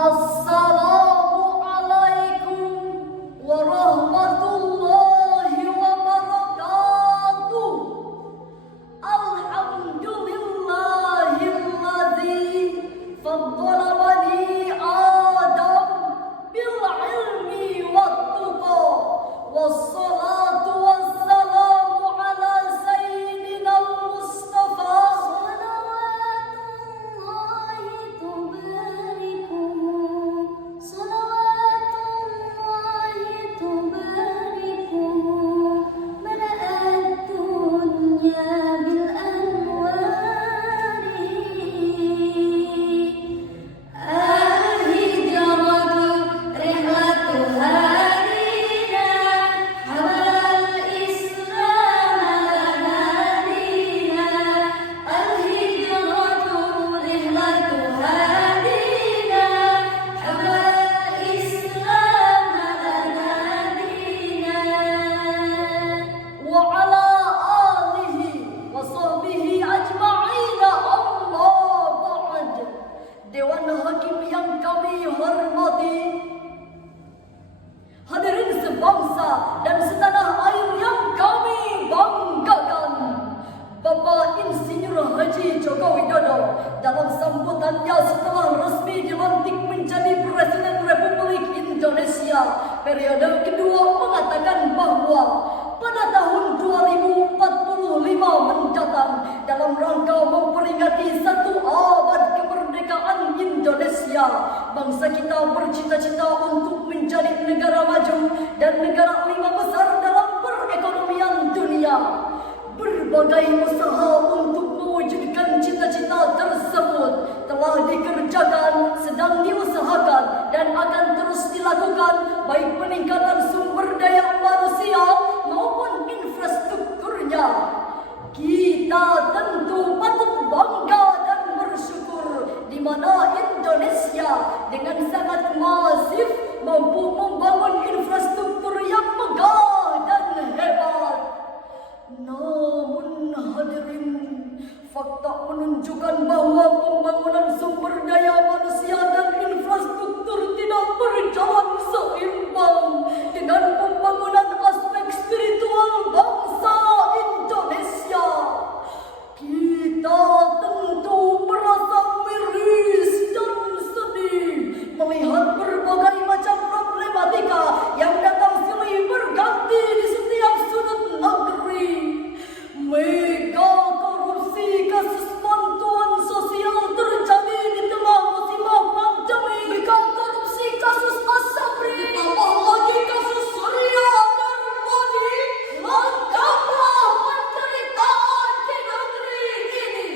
Assalamualaikum warahmatullahi wabarakatuh. Alhamdulillahilladzi faddala bani Adam bil ilmi wat tuqa. Wassalatu wassalamu ala sayyidinal Mustafa. Dewan Hakim yang kami hormati, hadirin sebangsa dan setanah air yang kami banggakan, Bapak Insinyur Haji Joko Widodo dalam sambutannya setelah resmi dilantik menjadi Presiden Republik Indonesia periode kedua mengatakan bahwa pada tahun 2045 mendatang dalam rangka memperingati 1 abad kemerdekaan Indonesia, bangsa kita bercita-cita untuk menjadi negara maju dan negara 5 besar dalam perekonomian dunia. Berbagai usaha untuk mewujudkan cita-cita tersebut telah dikerjakan, sedang diusahakan dan akan terus dilakukan, baik peningkatan sumber daya manusia maupun infrastrukturnya. Kita tentu patut bangga dan bersyukur di mana Indonesia dengan sangat masif mampu membangun infrastruktur yang megah dan hebat. Namun hadirin, fakta menunjukkan bahwa pembangunan sumber daya manusia dan infrastruktur tidak berjalan seimbang dengan pembangunan aspek spiritual bangsa Indonesia. Kita tentu merasa miris dan sedih melihat berbagai macam problematika yang datang silih berganti di setiap sudut negeri. Mega korupsi, kasus bantuan sosial terjadi di tengah musibah pandemi. Mega korupsi, kasus Asabri, ditambah lagi kasus Surya Darmadi. Lengkaplah penderitaan di negeri ini.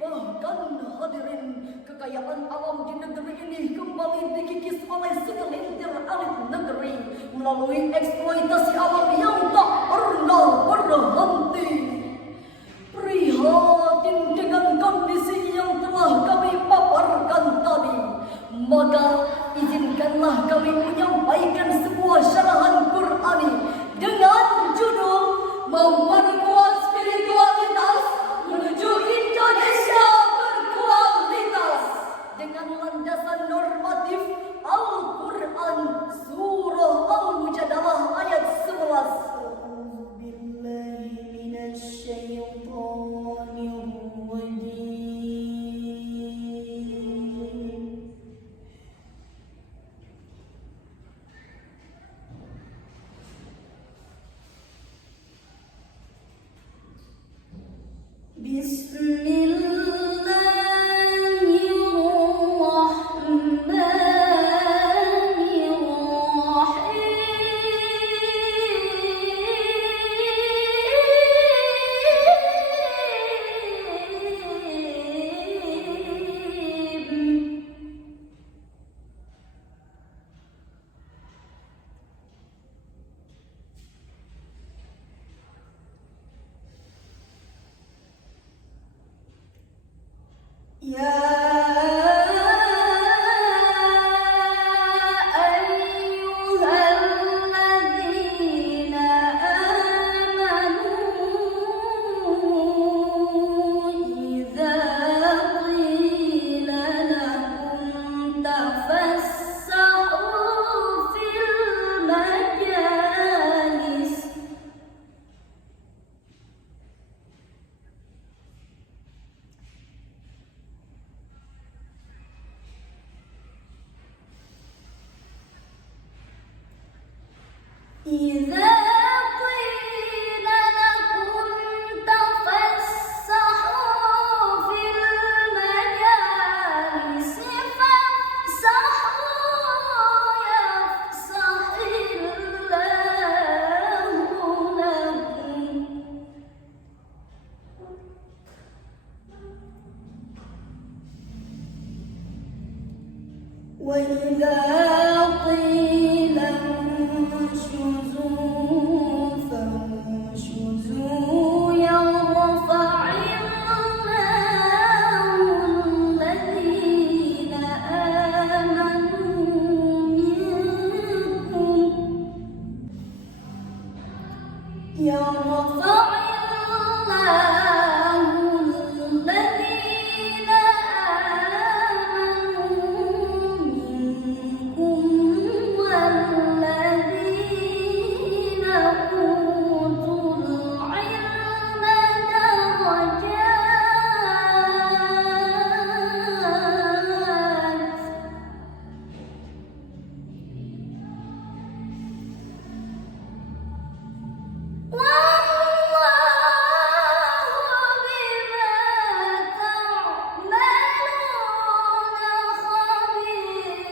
Bahkan hadirin, kekayaan alam di negeri ini kembali dikikis oleh segelintir elit negeri melalui eksploitasi alam yang tak pernah berhenti. Prihatin dengan kondisi yang telah kami paparkan tadi, maka izinkanlah kami menyampaikan sebuah syarahan Qur'ani dengan judul Memperkuat Spiritualitas Menuju Indonesia Berkualitas, dengan landasan normatif Al-Quran Surah Al-Mujadalah ayat 11. فَ إذا قيل لكم تفسحوا في المجالس فافسحوا يفسح الله لكم وإذا قيل انشزوا فانشزوا يرفع الله الذين آمنوا منكم يرفع الله الذين آمنوا منكم والذين أوتوا العلم درجات والله بما تعملون خبير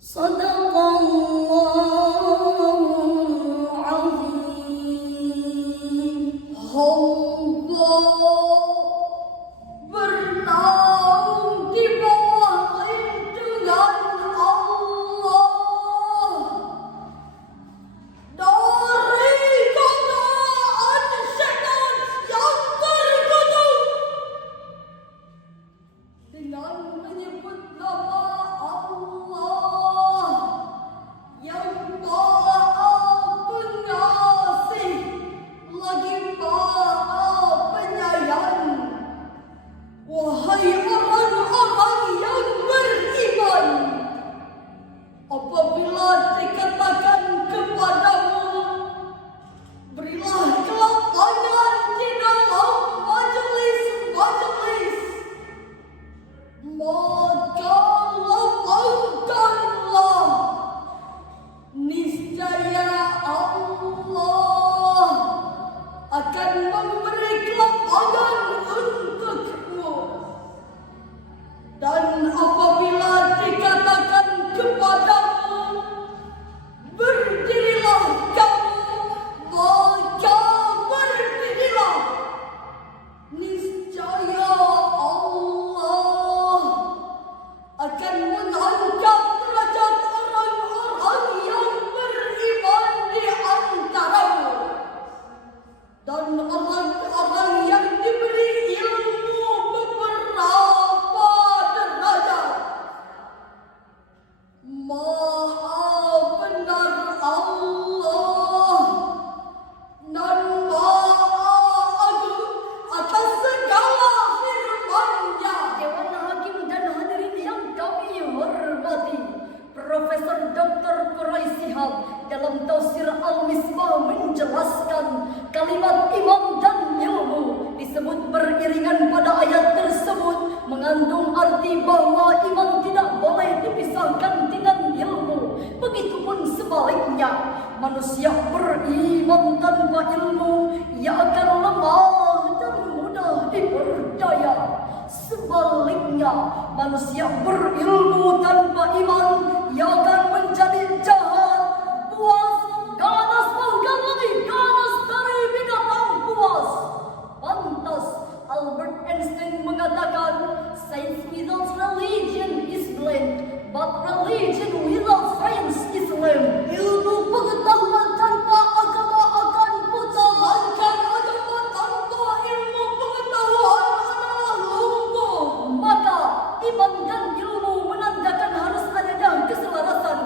صدق الله العظيم Allah bernaung di bawah lindungan Allah dari godaan syaitan yang terkutuk dengan menyebut nama Allah yang Maha Pengasih lagi Maha Penyayang. Wahai orang-orang yang beriman, apabila dikatakan kepadamu, berilah kelapangan di dalam majelis-majelis, maka lapangkanlah. Niscaya Allah akan memberi kelapangan untukmu. Dan apabila dikatakan kepadamu, berdirilah kamu, maka berdirilah. Niscaya Allah akan mengangkat derajat orang-orang yang beriman di antaramu. Dan orang-orang yang diberi ilmu beberapa derajat. Maha benar Allah dan Maha Agung atas segala firman-Nya. Dewan Hakim dan hadirin yang kami hormati, Profesor Dr. Quraish Shihab dalam Tafsir Al-Misbah menjelaskan kalimat iman dan ilmu disebut beriringan pada ayat tersebut mengandung arti bahwa iman tidak boleh dipisahkan dengan ilmu. Begitupun sebaliknya, manusia beriman tanpa ilmu ia akan lemah dan mudah diperdaya. Sebaliknya, manusia berilmu tanpa iman ia akan menjadi jahat, puas, ganas, bahkan lebih ganas dari binatang buas. Pantas Albert Einstein mengatakan, science without religion is blind, but religion without science is lame. Ilmu pengetahuan tanpa agama akan buta, bahkan agama tanpa ilmu pengetahuan adalah lumpuh. Maka iman dan ilmu menandakan harus adanya keselarasan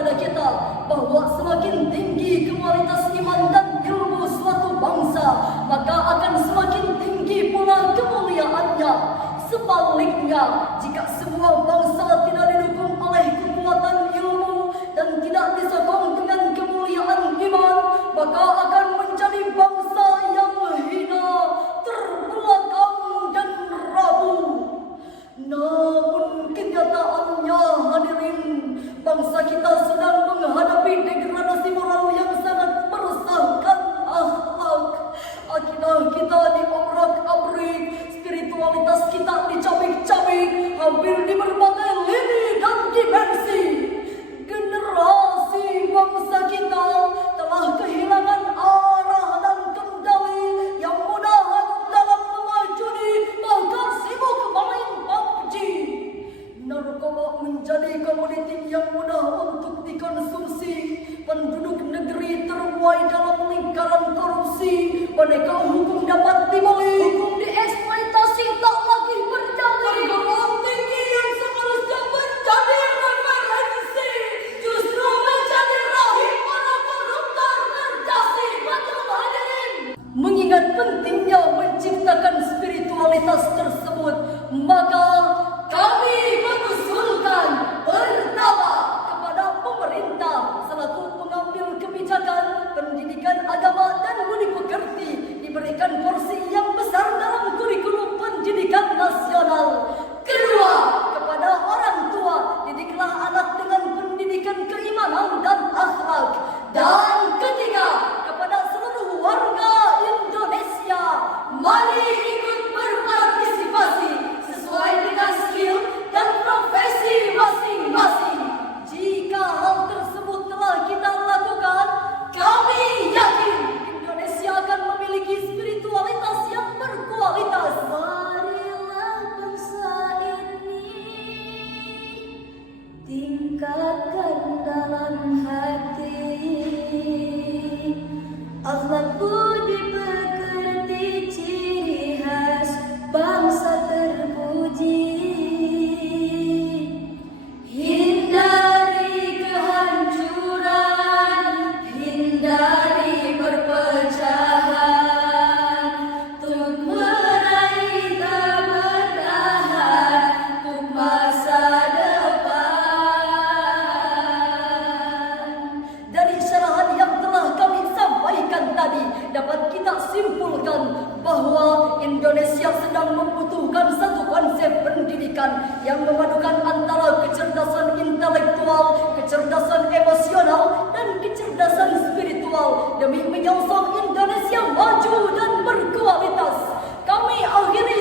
kepada kita bahwa semakin tinggi kualitas iman dan ilmu suatu bangsa, maka akan semakin tinggi pula kemuliaannya. Sebaliknya, jika sebuah bangsa tidak didukung oleh kekuatan ilmu dan tidak disokong dengan kemuliaan iman, maka akan menjadi bangsa yang hina, terbelakang dan rapuh. Namun kenyataannya, hadirin, bangsa kita sedang menghadapi degradasi moral yang sangat meresahkan akhlak. Akidah kita diobrak-abrik, spiritualitas kita dicabik-cabik, hampir di berbagai lini dan dimensi. Generasi bangsa kita telah kehilangan arah dan kendali, yang mudah dalam memajuni, bahkan sibuk main PUBG. Narkoba menjadi komoditi yang mudah untuk dikonsumsi. Penduduk negeri terbuai dalam lingkaran korupsi. Manakah hukum dapat dibeli, hukum dieksploitasi tak lagi berdalih. Perguruan tinggi yang seharusnya menjadi referensi justru menjadi rahim para koruptor berdasi. Betul hadirin. Mengingat pentingnya menciptakan spiritualitas tersebut, maka kami mengusulkan pertama kepada pemerintah selaku pengambil kebijakan pendidikan agama dan budi pekerti diberikan porsi yang besar dalam kurikulum pendidikan nasional. Kedua, kepada orang tua didiklah anak dengan pendidikan keimanan dan akhlak. Dan ketiga, kepada seluruh warga Indonesia, mari ikut berpartisipasi sesuai dengan skill dan profesi masing-masing. Jika hal tersebut telah kita lakukan, kami yakin Indonesia akan memiliki spiritualitas yang berkualitas. Marilah bangsa ini tingkatkan dalam hati akhlak budi pekerti, ciri khas bangsa terpuji. Hindari kehancuran, hindari perpecahan, untuk meraih keberkahan untuk masa depan. Dari syarahan yang telah kami sampaikan tadi, dapat kita simpulkan bahwa Indonesia sedang membutuhkan satu konsep pendidikan yang memadukan antara kecerdasan intelektual, kecerdasan emosional, dan kecerdasan spiritual demi menyongsong Indonesia maju dan berkualitas. Kami akhiri